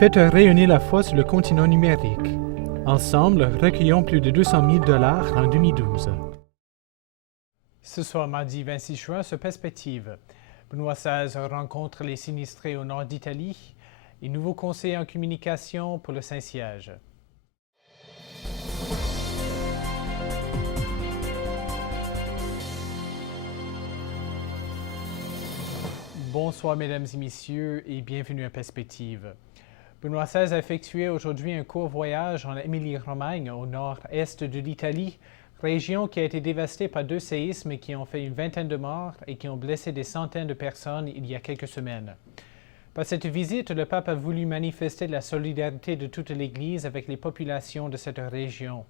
Faites rayonner la foi sur le continent numérique. Ensemble, recueillons plus de 200 000 $ en 2012. Ce soir, mardi 26 juin, sur Perspective. Benoît XVI rencontre les sinistrés au nord d'Italie et nouveau conseiller en communication pour le Saint-Siège. Bonsoir mesdames et messieurs et bienvenue à Perspective. Benoît XVI a effectué aujourd'hui un court voyage en Émilie-Romagne, au nord-est de l'Italie, région qui a été dévastée par 2 séismes qui ont fait une vingtaine de morts et qui ont blessé des centaines de personnes il y a quelques semaines. Par cette visite, le pape a voulu manifester la solidarité de toute l'Église avec les populations de cette région.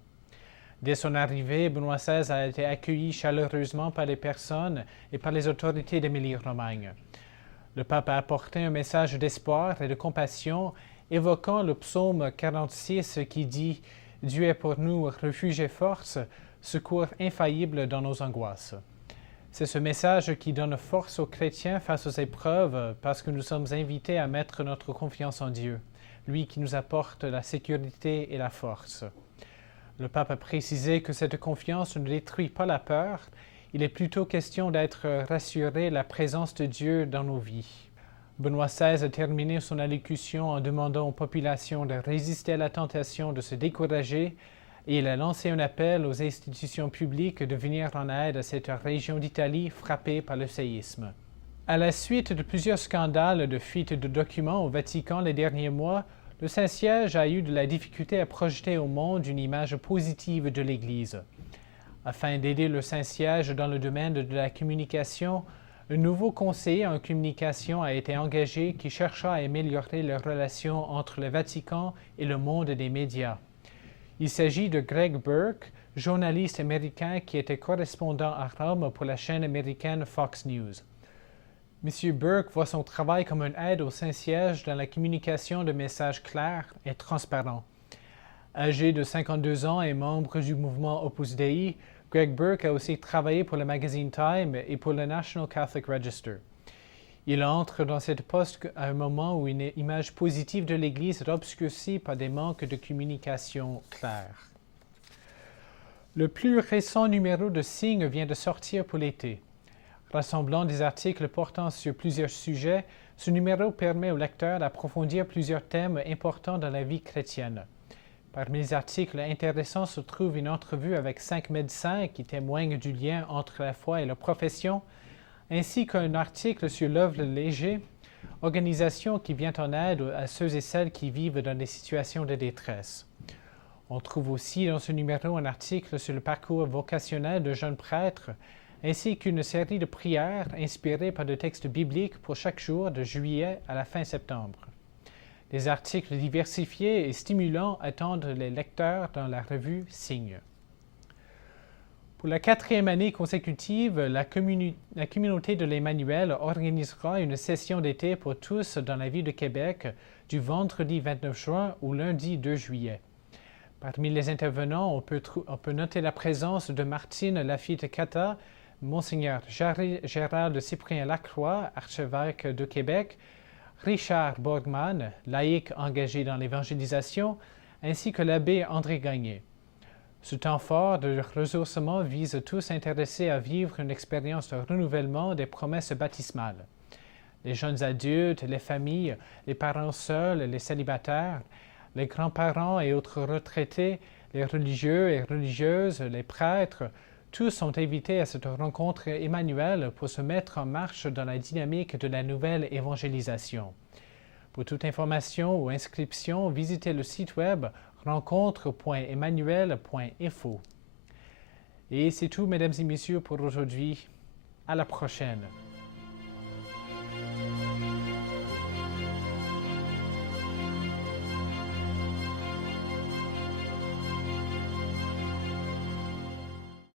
Dès son arrivée, Benoît XVI a été accueilli chaleureusement par les personnes et par les autorités d'Émilie-Romagne. Le pape a apporté un message d'espoir et de compassion, évoquant le psaume 46 qui dit « Dieu est pour nous refuge et force, secours infaillible dans nos angoisses ». C'est ce message qui donne force aux chrétiens face aux épreuves parce que nous sommes invités à mettre notre confiance en Dieu, lui qui nous apporte la sécurité et la force. Le pape a précisé que cette confiance ne détruit pas la peur, il est plutôt question d'être rassuré la présence de Dieu dans nos vies. Benoît XVI a terminé son allocution en demandant aux populations de résister à la tentation de se décourager et il a lancé un appel aux institutions publiques de venir en aide à cette région d'Italie frappée par le séisme. À la suite de plusieurs scandales de fuite de documents au Vatican les derniers mois, le Saint-Siège a eu de la difficulté à projeter au monde une image positive de l'Église. Afin d'aider le Saint-Siège dans le domaine de la communication, un nouveau conseiller en communication a été engagé qui chercha à améliorer les relations entre le Vatican et le monde des médias. Il s'agit de Greg Burke, journaliste américain qui était correspondant à Rome pour la chaîne américaine Fox News. M. Burke voit son travail comme une aide au Saint-Siège dans la communication de messages clairs et transparents. Âgé de 52 ans et membre du mouvement Opus Dei, Greg Burke a aussi travaillé pour le magazine Time et pour le National Catholic Register. Il entre dans cette poste à un moment où une image positive de l'Église est obscurcie par des manques de communication clairs. Le plus récent numéro de Signe vient de sortir pour l'été. Rassemblant des articles portant sur plusieurs sujets, ce numéro permet aux lecteurs d'approfondir plusieurs thèmes importants dans la vie chrétienne. Parmi les articles intéressants se trouve une entrevue avec 5 médecins qui témoignent du lien entre la foi et la profession, ainsi qu'un article sur l'œuvre Léger, organisation qui vient en aide à ceux et celles qui vivent dans des situations de détresse. On trouve aussi dans ce numéro un article sur le parcours vocationnel de jeunes prêtres, ainsi qu'une série de prières inspirées par des textes bibliques pour chaque jour de juillet à la fin septembre. Des articles diversifiés et stimulants attendent les lecteurs dans la revue Signe. Pour la 4e année consécutive, la communauté de l'Emmanuel organisera une session d'été pour tous dans la ville de Québec du vendredi 29 juin au lundi 2 juillet. Parmi les intervenants, on peut noter la présence de Martine Lafitte-Cata, Monseigneur Gérald Cyprien Lacroix, archevêque de Québec, Richard Borgman, laïc engagé dans l'évangélisation, ainsi que l'abbé André Gagné. Ce temps fort de ressourcement vise tous intéressés à vivre une expérience de renouvellement des promesses baptismales. Les jeunes adultes, les familles, les parents seuls, les célibataires, les grands-parents et autres retraités, les religieux et religieuses, les prêtres, tous sont invités à cette rencontre Emmanuel pour se mettre en marche dans la dynamique de la nouvelle évangélisation. Pour toute information ou inscription, visitez le site web rencontre.emmanuel.info. Et c'est tout, mesdames et messieurs, pour aujourd'hui. À la prochaine.